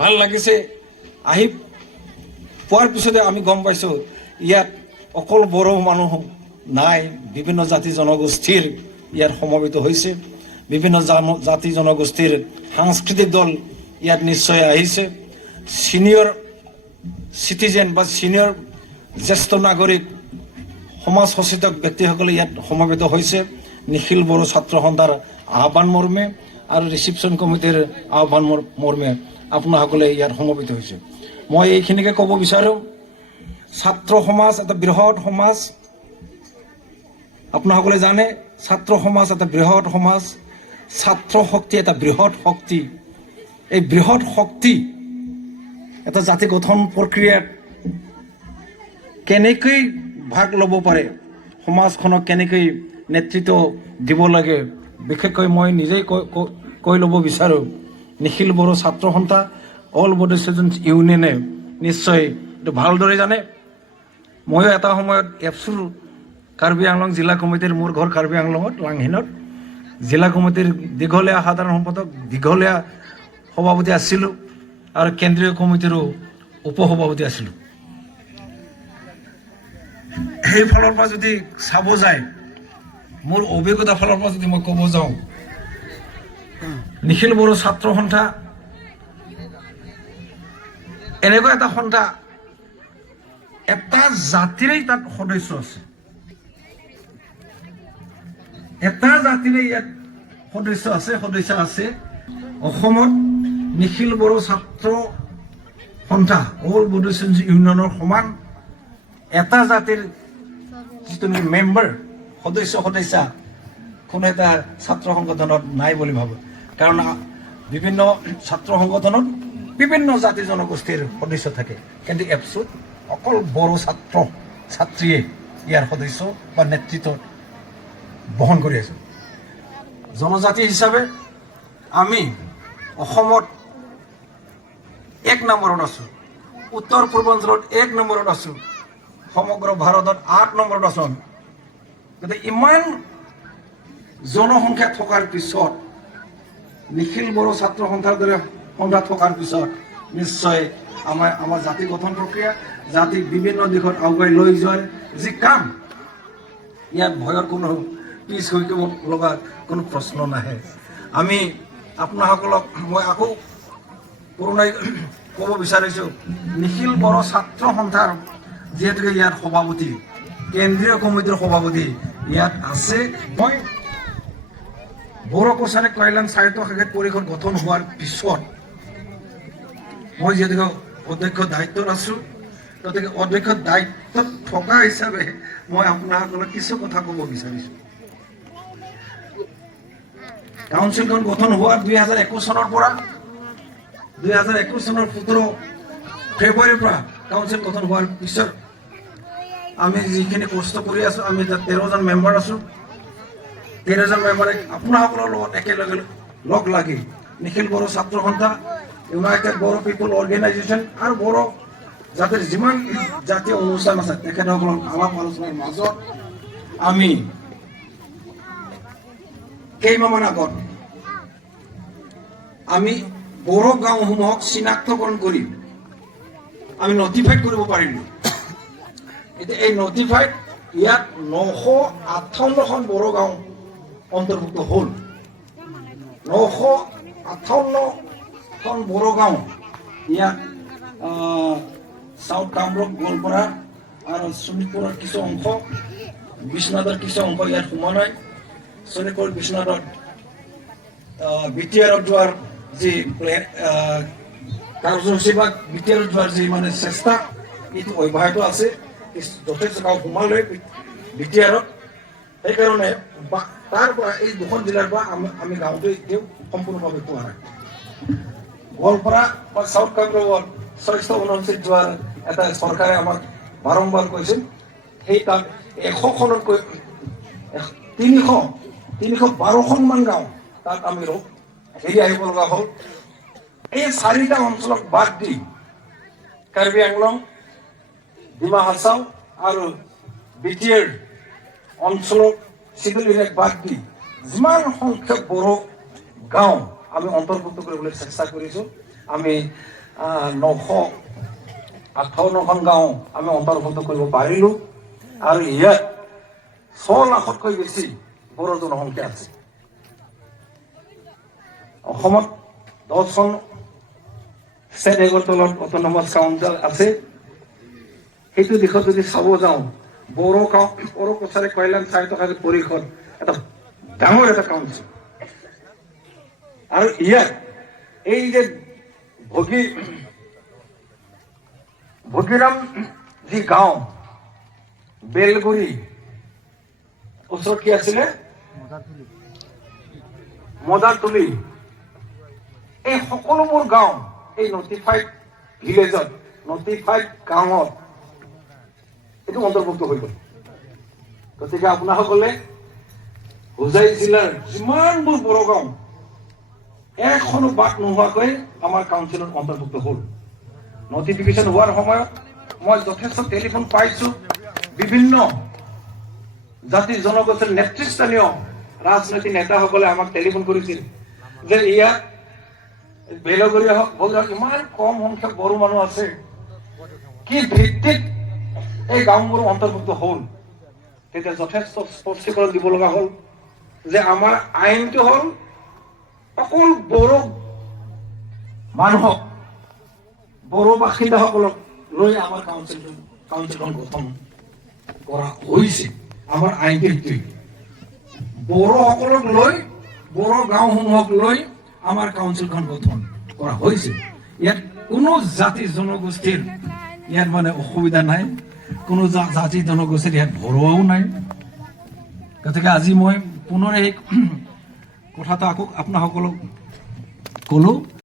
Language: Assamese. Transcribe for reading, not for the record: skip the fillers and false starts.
ভাল লাগিছে আহি পোৱাৰ পিছতে আমি গম পাইছোঁ ইয়াত অকল বড়ো মানুহ নাই, বিভিন্ন জাতি জনগোষ্ঠীৰ ইয়াত সমবেত হৈছে, বিভিন্ন জাতি জনগোষ্ঠীৰ সাংস্কৃতিক দল ইয়াত নিশ্চয় আহিছে, সিনিয়ৰ চিটিজেন বা সিনিয়ৰ জ্যেষ্ঠ নাগৰিক সমাজ সচেতক ব্যক্তিসকলে ইয়াত সমবেত হৈছে নিখিল বড়ো ছাত্ৰ সন্থাৰ আহ্বান মৰ্মে আৰু ৰিচিপশ্যন কমিটিৰ আহ্বান মৰ্মে আপোনাসকলে ইয়াত সমবেত হৈছে। মই এইখিনিকে ক'ব বিচাৰোঁ, ছাত্ৰ সমাজ এটা বৃহৎ সমাজ, আপোনাসকলে জানে ছাত্ৰ সমাজ এটা বৃহৎ সমাজ, ছাত্ৰ শক্তি এটা বৃহৎ শক্তি। এই বৃহৎ শক্তি এটা জাতি গঠন প্ৰক্ৰিয়াত কেনেকৈ ভাগ ল'ব পাৰে, সমাজখনক কেনেকৈ নেতৃত্ব দিব লাগে, বিশেষকৈ মই নিজেই কৈ ল'ব বিচাৰোঁ, নিখিল বড়ো ছাত্ৰ সন্থা অল বডো ষ্টুডেণ্টছ ইউনিয়নে নিশ্চয় এইটো ভালদৰে জানে। ময়ো এটা সময়ত এপছুৰ কাৰ্বি আংলং জিলা কমিটিৰ, মোৰ ঘৰ কাৰ্বি আংলঙত লাংহিনত, জিলা কমিটিৰ দীঘলীয়া সাধাৰণ সম্পাদক, দীঘলীয়া সভাপতি আছিলোঁ আৰু কেন্দ্ৰীয় কমিটিৰো উপসভাপতি আছিলোঁ। সেই ফালৰ পৰা যদি চাব যায়, মোৰ অভিজ্ঞতাৰ ফালৰ পৰা যদি মই ক'ব যাওঁ, নিখিল বড়ো ছাত্ৰ সন্থা এনেকুৱা এটা সন্থা, এটা জাতিৰেই তাত সদস্য আছে, এটা জাতিৰে ইয়াত সদস্য আছে। অসমত নিখিল বড়ো ছাত্ৰ সন্থা অল বডো ষ্টুডেণ্টছ ইউনিয়নৰ সমান এটা জাতিৰ যিটো মেম্বাৰ সদস্যা কোনো এটা ছাত্ৰ সংগঠনত নাই বুলি ভাবোঁ। কাৰণ বিভিন্ন ছাত্ৰ সংগঠনত বিভিন্ন জাতি জনগোষ্ঠীৰ সদস্য থাকে, কিন্তু এপছুত অকল বড়ো ছাত্ৰ ছাত্ৰীয়ে ইয়াৰ সদস্য বা নেতৃত্ব বহন কৰি আছোঁ। জনজাতি হিচাপে আমি অসমত 1 নম্বৰত আছোঁ, উত্তৰ পূৰ্বাঞ্চলত 1 নম্বৰত আছোঁ, সমগ্ৰ ভাৰতত 8 নম্বৰত আছোঁ। গতিকে ইমান জনসংখ্যা থকাৰ পিছত, নিখিল বড়ো ছাত্ৰ সন্থাৰ দৰে সন্থা থকাৰ পিছত নিশ্চয় আমাৰ জাতি গঠন প্ৰক্ৰিয়া, জাতিক বিভিন্ন দিশত আগুৱাই লৈ যোৱাৰ যি কাম, ইয়াত ভয়ৰ কোনো পিছ হৈ লগা কোনো প্ৰশ্ন নাহে। আমি আপোনাসকলক মই আকৌ পুৰণাই ক'ব বিচাৰিছোঁ, নিখিল বড়ো ছাত্ৰ সন্থাৰ যিহেতুকে ইয়াত সভাপতি, কেন্দ্ৰীয় কমিটিৰ সভাপতি ইয়াত আছে। মই বড়ো কছাৰী কল্যাণ স্বায়ত্তশাসিত পৰিষদ গঠন হোৱাৰ পিছত মই যিহেতুকে অধ্যক্ষ দায়িত্বত আছোঁ, গতিকে অধ্যক্ষ দায়িত্বত থকা হিচাপে মই আপোনাসকলক কিছু কথা ক'ব বিচাৰিছোঁ। কাউন্সিলখন গঠন হোৱাৰ 2021 চনৰ পৰা, 2021 চনৰ 17 ফেব্ৰুৱাৰীৰ পৰা কাউন্সিল গঠন হোৱাৰ পিছত আমি যিখিনি কষ্ট কৰি আছোঁ, আমি তাত 13জন মেম্বাৰ আছোঁ। 13জন মেম্বাৰে আপোনাসকলৰ লগত একেলগে লগ লাগি নিখিল বড়ো ছাত্ৰ সন্থা, ইউনাইটেড বড়ো পিপল অৰ্গেনাইজেশ্যন আৰু বড়ো জাতিৰ যিমান জাতীয় অনুষ্ঠান আছে তেখেতসকলৰ আলাপ আলোচনাৰ মাজত আমি কেইমাহমান আগত আমি বড়ো গাঁওসমূহক চিনাক্তকৰণ কৰি আমি নটিফাইড কৰিব পাৰিলোঁ। এতিয়া এই নটিফাইড ইয়াত 958খন বড়ো গাঁও অন্তৰ্ভুক্ত হ'ল। 958খন বড়ো গাঁও ইয়াত চাউথ কামৰূপ, গোৱালপাৰা আৰু শোণিতপুৰৰ কিছু অংশ, বিশ্বনাথৰ কিছু অংশ ইয়াত সোমোৱা নাই। শোণিতপুৰ বিশ্বনাথত BTRত যোৱাৰ যি কাৰ্যসূচী বা BTRত যোৱাৰ যি মানে চেষ্টা, এইটো অব্যাহত আছে। যথেষ্ট গাঁও সোমালে BTRত, সেইকাৰণে তাৰ পৰা এই 2খন জিলাৰ পৰা আমি গাঁওটো এতিয়াও সম্পূৰ্ণভাৱে পোৱা নাই। গোৱালপাৰা বা চাউথ কামৰূপত 679 যোৱাৰ এটা চৰকাৰে আমাক বাৰম্বাৰ কৈছিল, সেই তাত 100খনতকৈ 312খনমান গাঁও তাত আমি হেৰি আহিব লগা হ'ল। এই 4টা অঞ্চলক বাদ দি কাৰ্বি আংলং, ডিমা হাছাও আৰু BTR অঞ্চলক চিভিল এৰিয়াক বাদ দি যিমান সংখ্যক বড়ো গাঁও আমি অন্তৰ্ভুক্ত কৰিবলৈ চেষ্টা কৰিছোঁ। আমি 958খন গাঁও আমি অন্তৰ্ভুক্ত কৰিব পাৰিলোঁ আৰু ইয়াত 6 লাখতকৈ বেছি বড়ো জনসংখ্যা আছে। অসমত 10খন ষ্টেট এগৰতলত অট'নমাছ কাউন্সিল আছে। সেইটো দিশত যদি চাব যাওঁ, বড়ো কছাৰী কল্যাণ স্বায়ত্তশাসিত পৰিষদ এটা ডাঙৰ এটা কাউন্সিল। আৰু ইয়াত এই যে ভগীৰাম যি গাঁও, বেলগুৰি ওচৰত কি আছিলে, মদাৰতুলি, এই সকলোবোৰ গাঁও এই নটিফাইড ভিলেজত, নটিফাইড গাঁৱত এইটো অন্তৰ্ভুক্ত হৈ গ'ল। গতিকে আপোনাসকলে হোজাই জিলাৰ যিমানবোৰ বড়ো গাঁও এখনো বাদ নোহোৱাকৈ আমাৰ কাউন্সিলত অন্তৰ্ভুক্ত হ'ল। নটিফিকেশ্যন হোৱাৰ সময়ত মই যথেষ্ট টেলিফোন পাইছোঁ। বিভিন্ন জাতি জনগোষ্ঠীৰ নেতৃস্থানীয় ৰাজনৈতিক নেতাসকলে আমাক টেলিফোন কৰিছিল যে ইয়াত বেলগুৰি হওক বজাৰত ইমান কম সংখ্যক বড়ো মানুহ আছে, কি ভিত্তিত এই গাঁওবোৰ অন্তৰ্ভুক্ত হ'ল। তেতিয়া যথেষ্ট স্পষ্টীকৰণ দিব লগা হ'ল যে আমাৰ আইনটো হ'ল অকল বড়ো মানুহক, বড়ো বাসিন্দাসকলক লৈ আমাৰ কাউন্সিলখন গঠন কৰা হৈছে। আমাৰ আইনটো সেইটোৱেই, বড়োসকলক লৈ, বড়ো গাঁওসমূহক লৈ আমাৰ কাউন্সিলখন গঠন কৰা হৈছে। ইয়াত কোনো জাতি জনগোষ্ঠীৰ ইয়াত মানে অসুবিধা নাই, কোনো জাতি জনগোষ্ঠীৰ ইয়াত ভৰোৱাও নাই। গতিকে আজি মই পুনৰ এই কথাটো আকৌ আপোনাসকলক ক'লোঁ।